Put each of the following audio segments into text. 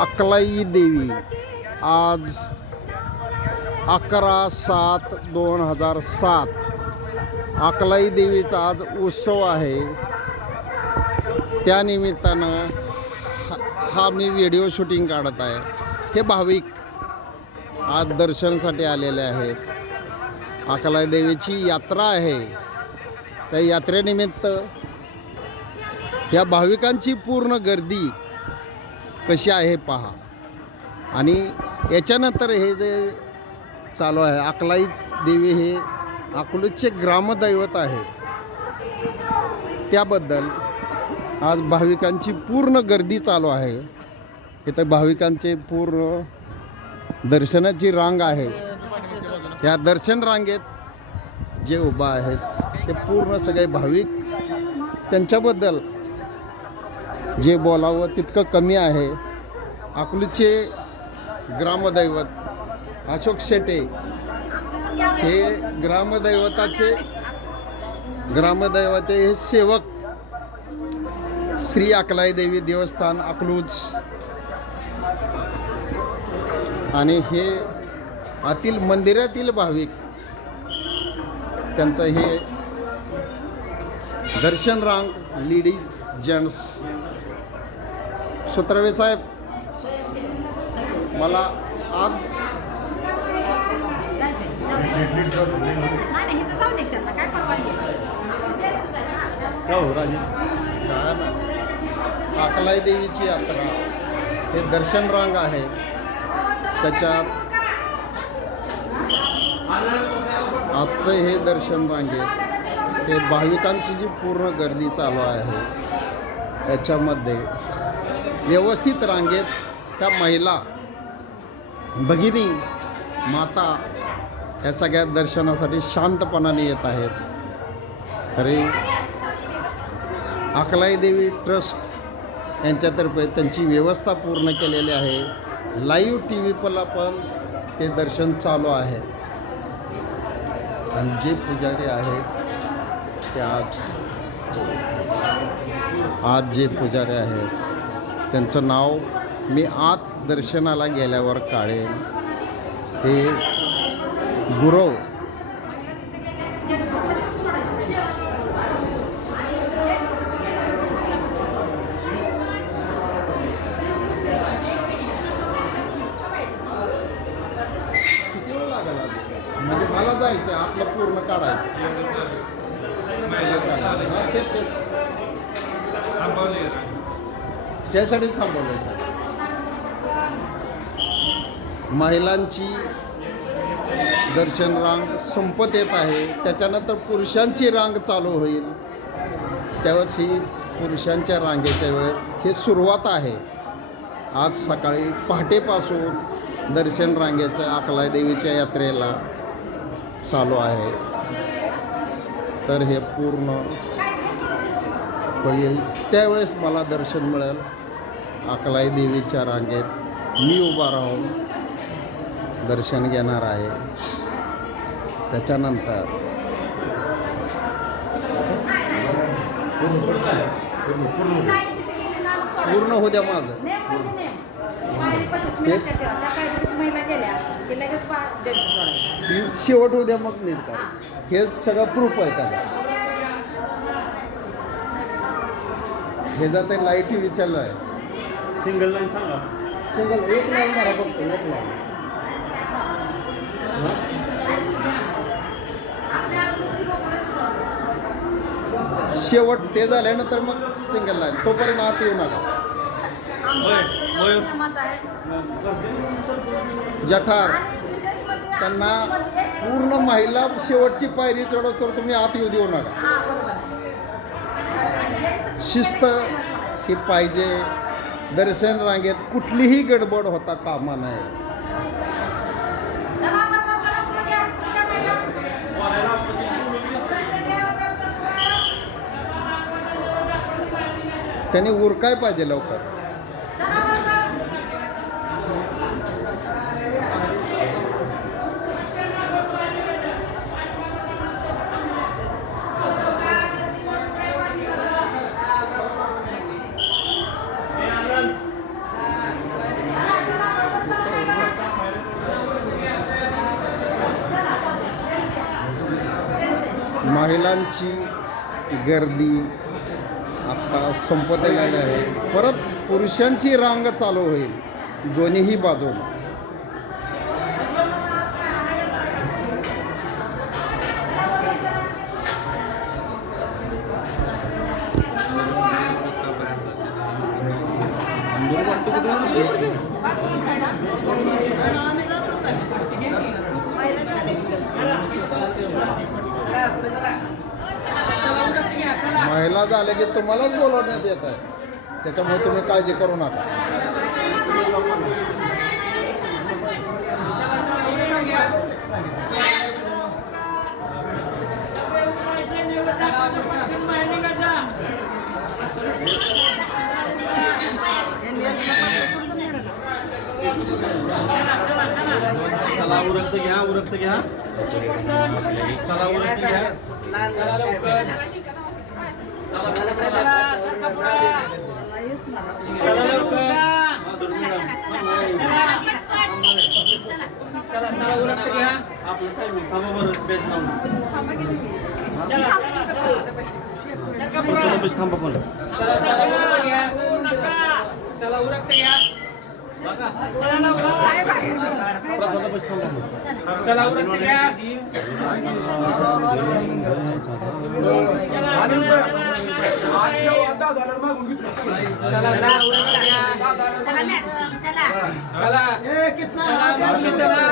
अकलाई देवी आज 11/7/2007 अकलाई देवीचा आज उत्सव आहे. त्यानिमित्तानं हा मी व्हिडिओ शूटिंग काढत आहे. हे भाविक आज दर्शनासाठी आलेले आहेत. अकलाई देवीची यात्रा आहे. त्या यात्रेनिमित्त या भाविकांची पूर्ण गर्दी कशी आहे पहा. आणि याच्यानंतर हे जे चालू आहे, अकलाई देवी हे अकलूजचे ग्रामदैवत आहे. त्याबद्दल आज भाविकांची पूर्ण गर्दी चालू आहे. इथं भाविकांचे पूर्ण दर्शनाची रांग आहे. या दर्शन रांगेत जे उभा आहेत ते पूर्ण सगळे भाविक, त्यांच्याबद्दल जे बोलावं तितकं कमी आहे. अकलूजचे ग्रामदैवत अशोक शेटे हे ग्रामदैवाचे हे सेवक श्री अकलाई देवी देवस्थान अकलूज, आणि हे आतील मंदिरातील भाविक त्यांचं हे दर्शन रांग लेडीज जेंट्स. सुत्रवे साहेब, मला आज अकलाई देवीची यात्रा हे दर्शन रांग आहे. त्याच्यात आजचं हे दर्शन रांगेत हे भाविकांची जी पूर्ण गर्दी चालू आहे, त्याच्यामध्ये व्यवस्थित रांगेत त्या महिला भगिनी माता या सगळ्या दर्शनासाठी शांतपणाने येत आहेत. तरी अकलाई देवी ट्रस्ट यांच्यातर्फे त्यांची व्यवस्था पूर्ण केलेली आहे. लाईव्ह टी व्ही पला पण ते दर्शन चालू आहे. आणि जे पुजारी आहेत ते आज जे पुजारी आहेत त्यांचं नाव मी आत दर्शनाला गेल्यावर काढेन. हे गुरव म्हणजे मला जायचं आपलं पूर्ण काढायचं. त्यासाठी थांबवलं. महिलांची दर्शन रांग संपत येत आहे. त्याच्यानंतर पुरुषांची रांग चालू होईल. त्यावेळेस ही पुरुषांच्या रांगेच्या वेळेस हे सुरुवात आहे. आज सकाळी पहाटेपासून दर्शन रांगेचं अकलाई देवीच्या यात्रेला चालू आहे. तर हे पूर्ण होईल त्यावेळेस मला दर्शन मिळेल. अकलाई देवीच्या रांगेत मी उभा राहून दर्शन घेणार आहे. त्याच्यानंतर पूर्ण होऊ द्या माझं. शेवट होऊ द्या मग नाही का. हे सगळं प्रूफ आहे का. हे जाते लाईटी विचारलं आहे. सिंगल लाईन सांगा. सिंगल एक लाईन मला फक्त एक लाईन. शेवट ते झाल्यानंतर मग सिंगल लाईन. तोपर्यंत आत येऊ नका. जठार त्यांना पूर्ण महिला शेवटची पायरी चढवत तर तुम्ही आत येऊ देऊ नका. शिस्त ही पाहिजे. दर्शन रांगेत कुठलीही गडबड होता कामा नये. त्यांनी उरकाय पाहिजे लवकर. भाविकांची गर्दी आता संपत आलेली आहे. परत पुरुषांची रांग चालू होईल दोन्हीही बाजूला. महिला झाले की तुम्हालाच बोलवण्यात येत आहे, त्याच्यामुळे तुम्ही काळजी करू नका. चला उरकत घ्या, उरकत घ्या. चला उरकत घ्या. आपलं टायमिंग थांबा बरं, बेस लावून. थांबा पण. चला उरकते घ्या. प्रसादापाशी थांबा. चला उरकते घ्या. चला चला उरकते घ्या. चला मावशी चला.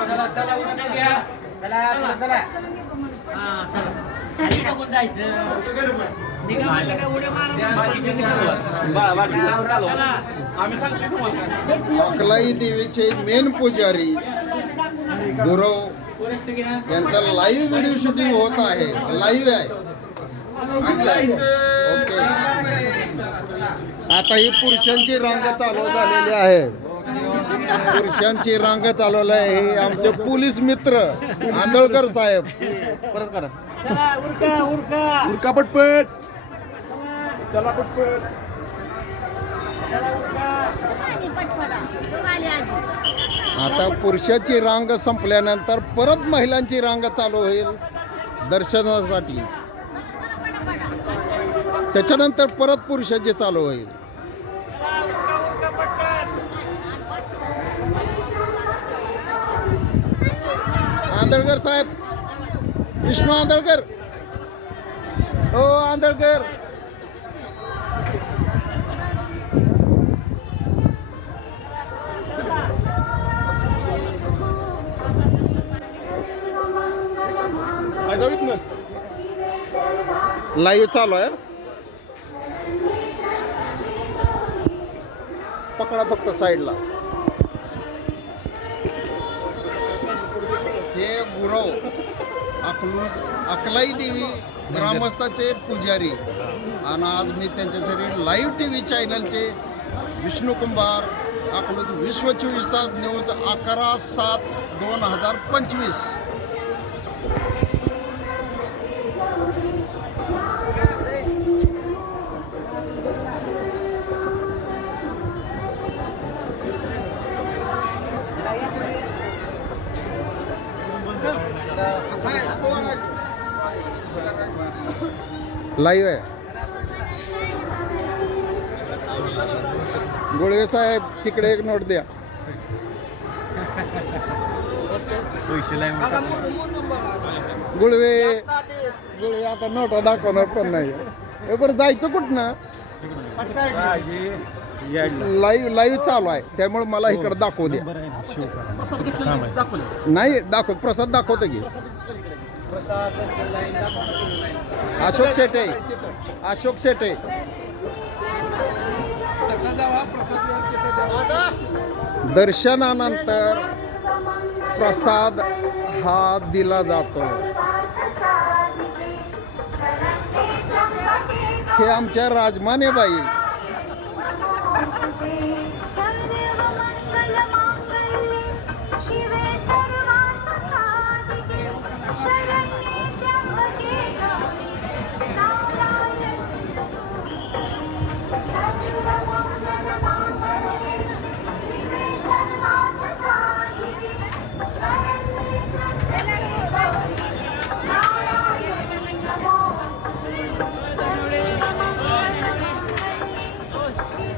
चला चला उरकते घ्या. आम्ही सांगतो तुम्हाला. अकलाई देवीचे मेन पुजारी गुरव उरकते घ्या. यांचं लाईव्ह व्हिडिओ शूटिंग होत आहे. लाईव्ह आहे. ओके. आता ही पुरुषांची रांग चालू झालेली आहे. पुरुषांची रांग चालवली आहे. हे आमचे पोलीस मित्र आंधळकर साहेब. परत करा. उरका पटपट. चला पटपट. आता पुरुषाची रांग संपल्यानंतर परत महिलांची रांग चालू होईल दर्शनासाठी. त्याच्यानंतर परत पुरुषाची चालू होईल. आंधळकर साहेब, विष्णू आंधळकर. हो आंधळकर. लाईव्ह चालू आहे. पकडा फक्त साईडला. हे गुरव अकलाई देवी ग्रामस्थाचे पुजारी आणि आज मी त्यांच्यासाठी लाईव्ह TV चॅनलचे विष्णू कुंभार अकलूज विश्व 24 तास न्यूज 11/7/2025. लाईव्ह आहे. गुळवे साहेब तिकडे एक नोट द्या. गुळवे आता नोट दाखवणार पण नाही. हे बरं जायचं कुठनं. लाईव्ह चालू आहे त्यामुळे मला इकडे दाखवू द्या. नाही दाखव. प्रसाद दाखवतो की. अशोक शेटे. अशोक शेटे. दर्शनानंतर प्रसाद हा दिला जातो. हे आमच्या राजमानेबाई.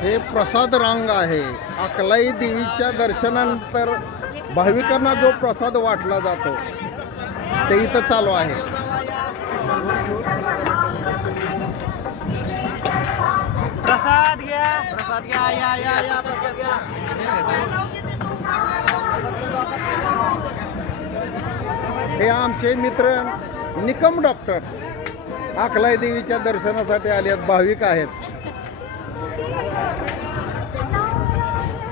हे प्रसाद रांग आहे. अकलाई देवीच्या दर्शनानंतर भाविकांना जो प्रसाद वाटला जातो ते इथं चालू आहे. प्रसाद घ्या. प्रसाद घ्या. या प्रसाद घ्या. हे आमचे मित्र निकम डॉक्टर अकलाई देवीच्या दर्शनासाठी आले आहेत. भाविक आहेत.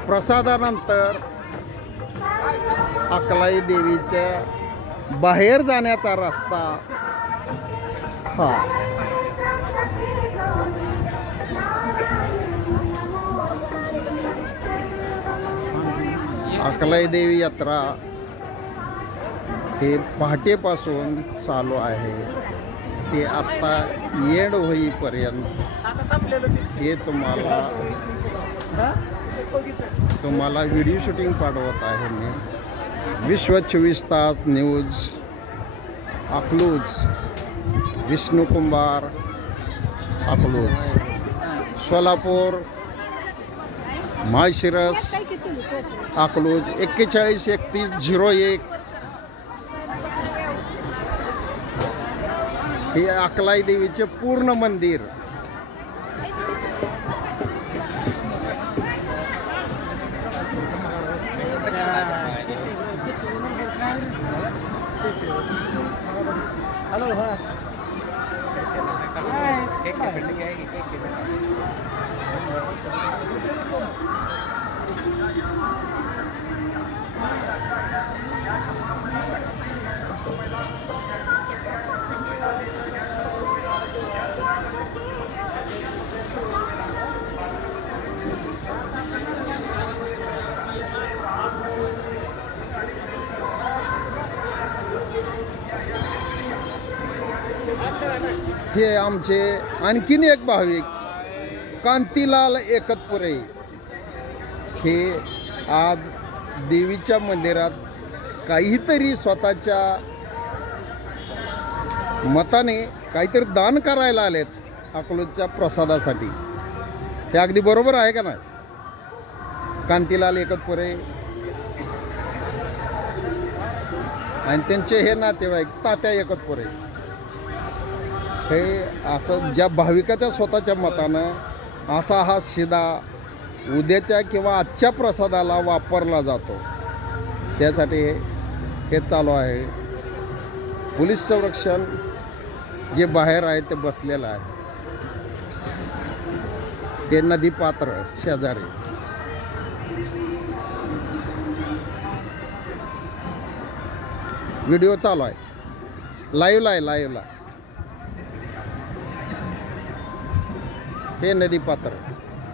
प्रसादानंतर अकलाई देवीच्या बाहेर जाण्याचा रस्ता हा अकलाई देवी यात्रा हे पहाटेपासून चालू आहे. ते आत्ता एंड होईपर्यंत हे तुम्हाला व्हिडिओ शूटिंग पाठवत आहे मी. विश्व 24 तास न्यूज अकलूज, विष्णू कुंभार अकलूज, सोलापूर, माळशिरस अकलूज 413101. हे अकलाई देवीचे पूर्ण मंदिर. हॅलो. हा हे आमचे आणखीन एक भाविक कांतीलाल एकतपुरे. हे आज देवीच्या मंदिरात काहीतरी स्वतःच्या मताने काहीतरी दान करायला आलेत अकलूजच्या प्रसादासाठी. हे अगदी बरोबर आहे का नाही? कांतीलाल एकतपुरे आणि त्यांचे हे नातेवाईक तात्या एकतपुरे. हे असं ज्या भाविकाच्या स्वतःच्या मतानं असा हा शिदा उद्याच्या किंवा आजच्या प्रसादाला वापरला जातो, त्यासाठी हे चालू आहे. पोलीस संरक्षण जे बाहेर आहे ते बसलेलं आहे. हे नदीपात्र शेजारी. व्हिडिओ चालू आहे, लाईव्हला आहे, लाईव्हला. हे नदीपात्र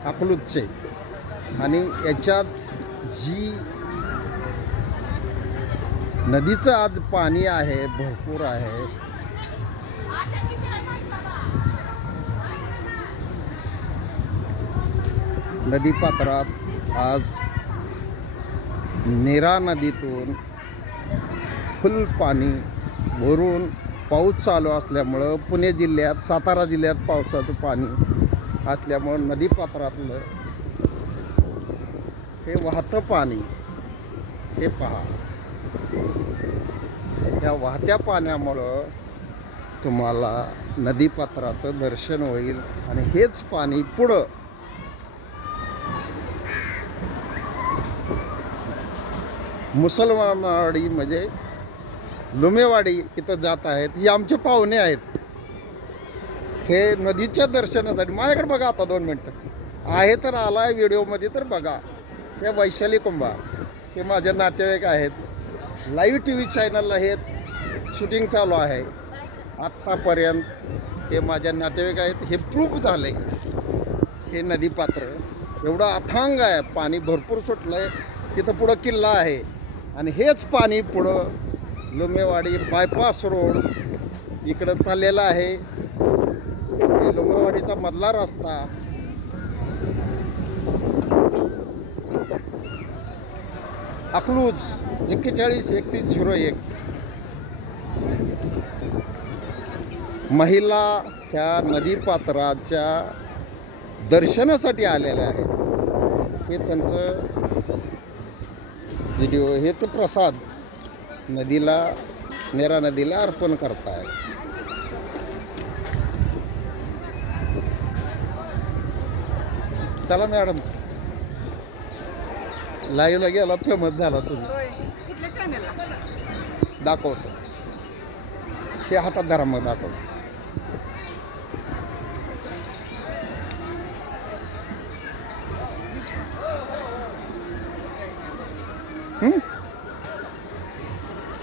अकलूजचे आणि याच्यात जी नदीचं आज पाणी आहे भरपूर आहे. नदीपात्रात आज नीरा नदीतून फुल पाणी भरून पाऊस चालू असल्यामुळं पुणे जिल्ह्यात, सातारा जिल्ह्यात पावसाचं पाणी असल्यामुळं नदीपात्रातलं हे वाहतं पाणी हे पहा. या वाहत्या पाण्यामुळं तुम्हाला नदीपात्राचं दर्शन होईल आणि हेच पाणी पुढं मुसलमानवाडी म्हणजे लुमेवाडी इथं जात आहेत. ही आमचे पाहुणे आहेत. हे नदीच्या दर्शनासाठी माझ्याकडे बघा. आता 2 मिनटं आहे तर आला आहे व्हिडिओमध्ये तर बघा. हे वैशाली कुंभार हे माझे नातेवाईक आहेत. लाईव्ह टी व्ही चॅनलला हे शूटिंग चालू आहे. आत्तापर्यंत हे माझ्या नातेवाईक आहेत. हे प्रूफ झाले. हे नदीपात्र एवढं अथांग आहे, पाणी भरपूर सुटलं आहे. तिथं पुढं किल्ला आहे आणि हेच पाणी पुढं लुमेवाडी बायपास रोड इकडं चाललेला आहे. हे लुमेवाडीचा मधला रस्ता. अकलूज 413101. महिला ह्या नदीपात्राच्या दर्शनासाठी आलेले आहेत हे त्यांचं व्हिडिओ हे ते प्रसाद नदीला नेरा नदीला अर्पण करताय. चला मॅडम लाईव्हला गेला फेमस झाला तुम्ही. कुठल्या चॅनलला? दाखवतो ते हातात धरा मग दाखवतो.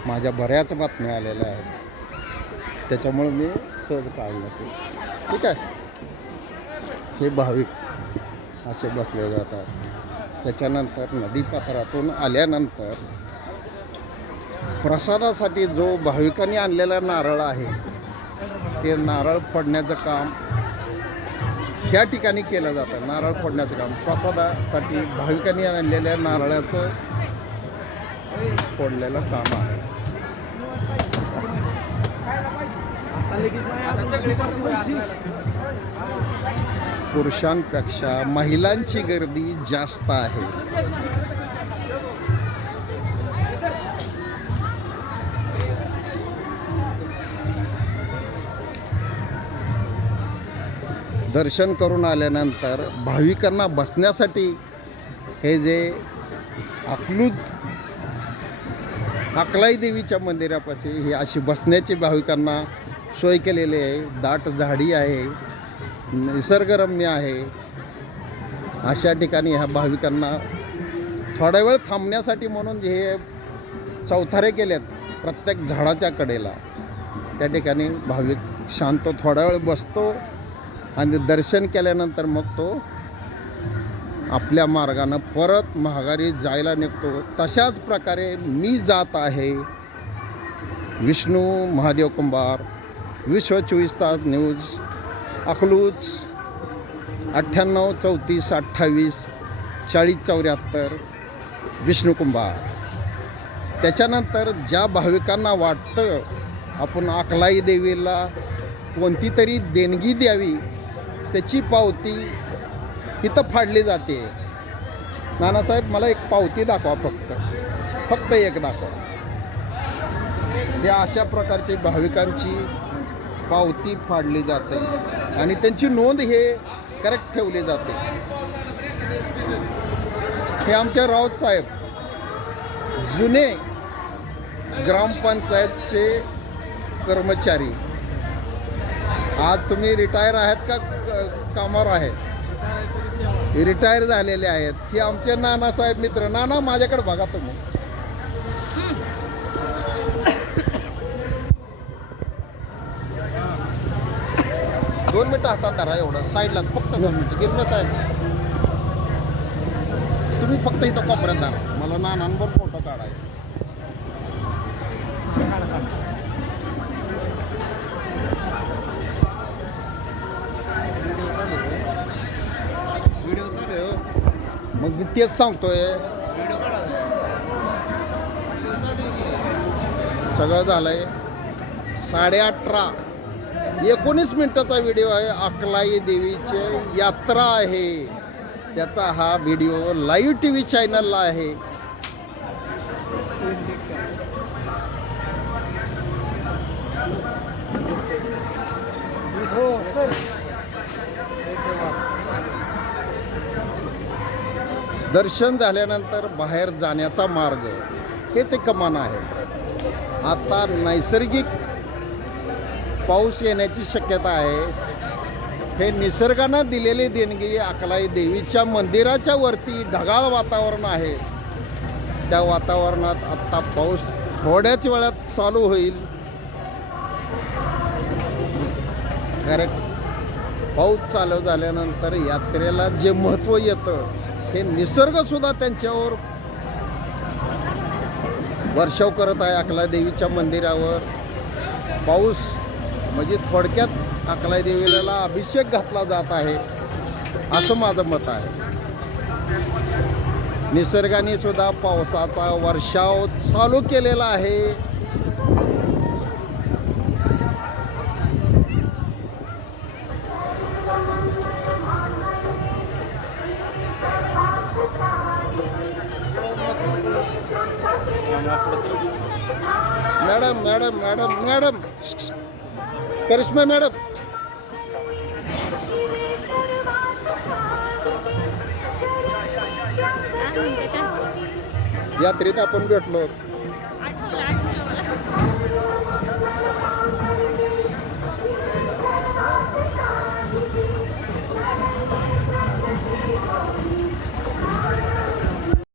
माझ्या बऱ्याच बातम्या आलेल्या आहेत त्याच्यामुळे मी सहज काढलं ते. ठीक आहे. हे भाविक असे बसले जातात. त्याच्यानंतर नदीपात्रातून आल्यानंतर प्रसादासाठी जो भाविकांनी आणलेला नारळ आहे ते नारळ फोडण्याचं काम ह्या ठिकाणी केलं जातं. नारळ फोडण्याचं काम प्रसादासाठी भाविकांनी आणलेल्या नारळाचं फोडलेलं काम आहे. पुरुषांपेक्षा महिलांची गर्दी जास्त आहे. दर्शन करून आल्यानंतर भाविकांना बसण्यासाठी हे जे अकलाई देवीच्या मंदिरापाशी ही अशी बसण्याची भाविकांना सोय केलेली आहे. दाट झाडी आहे, निसर्गरम्य आहे. अशा ठिकाणी ह्या भाविकांना थोडा वेळ थांबण्यासाठी म्हणून हे चौथारे केलेत प्रत्येक झाडाच्या कडेला. त्या ठिकाणी भाविक शांत थोडा वेळ बसतो आणि दर्शन केल्यानंतर मग तो आपल्या मार्गानं परत माघारी जायला निघतो. तशाच प्रकारे मी जात आहे. विष्णू महादेव कुंभार, विश्व 24 तास न्यूज, अकलूज 98 34 28 40 74 विष्णू कुंभार. त्याच्यानंतर ज्या भाविकांना वाटतं आपण अकलाई देवीला कोणती तरी देणगी द्यावी त्याची पावती इथं फाडली जाते. नानासाहेब मला एक पावती दाखवा, फक्त एक दाखवा. या अशा प्रकारची भाविकांची पावती फाडली जाते आणि त्यांची नोंद हे करेक्ट ठेवली जाते. हे आमचे राऊत साहेब जुने ग्रामपंचायतचे कर्मचारी. आज तुम्ही रिटायर आहेत का कामावर आहेत? रिटायर झालेले आहेत. हे आमचे नानासाहेब मित्र. नाना माझ्याकडे बघा तुम्ही. दोन मिनटं हातात धरा. एवढं साईडला फक्त 2 मिनटं. गिरमे साहेब तुम्ही फक्त इथं कोपऱ्यात धरा. मला नानांवर फोटो काढायचा. मग मी तेच सांगतोय. सगळं झालंय. 18:30 19 मिनिटाचा व्हिडिओ आहे. अकलाई देवीची यात्रा आहे त्याचा हा व्हिडिओ लाईव्ह TV चॅनलला आहे. हो सर. दर्शन झाल्यानंतर बाहेर जाण्याचा मार्ग हे ते कमान आहे. आता नैसर्गिक पाऊस येण्याची शक्यता आहे. हे निसर्गानं दिलेली देणगी अकलाई देवीच्या मंदिराच्या वरती ढगाळ वातावरण आहे. त्या वातावरणात आत्ता पाऊस थोड्याच वेळात चालू होईल. करेक्ट. पाऊस चालू झाल्यानंतर यात्रेला जे महत्त्व येतं हे निसर्गसुद्धा त्यांच्यावर वर्षाव करत आहे. अकलाई देवीच्या मंदिरावर पाऊस म्हणजे थोडक्यात अकलाई देवीला अभिषेक घातला जात आहे असं माझं मत आहे. निसर्गाने सुद्धा पावसाचा वर्षाव चालू केलेला आहे. Madam madam madam madam Karishma madam काय म्हणते काय? यात्रेत आपण भेटलो आठवलं आठवलं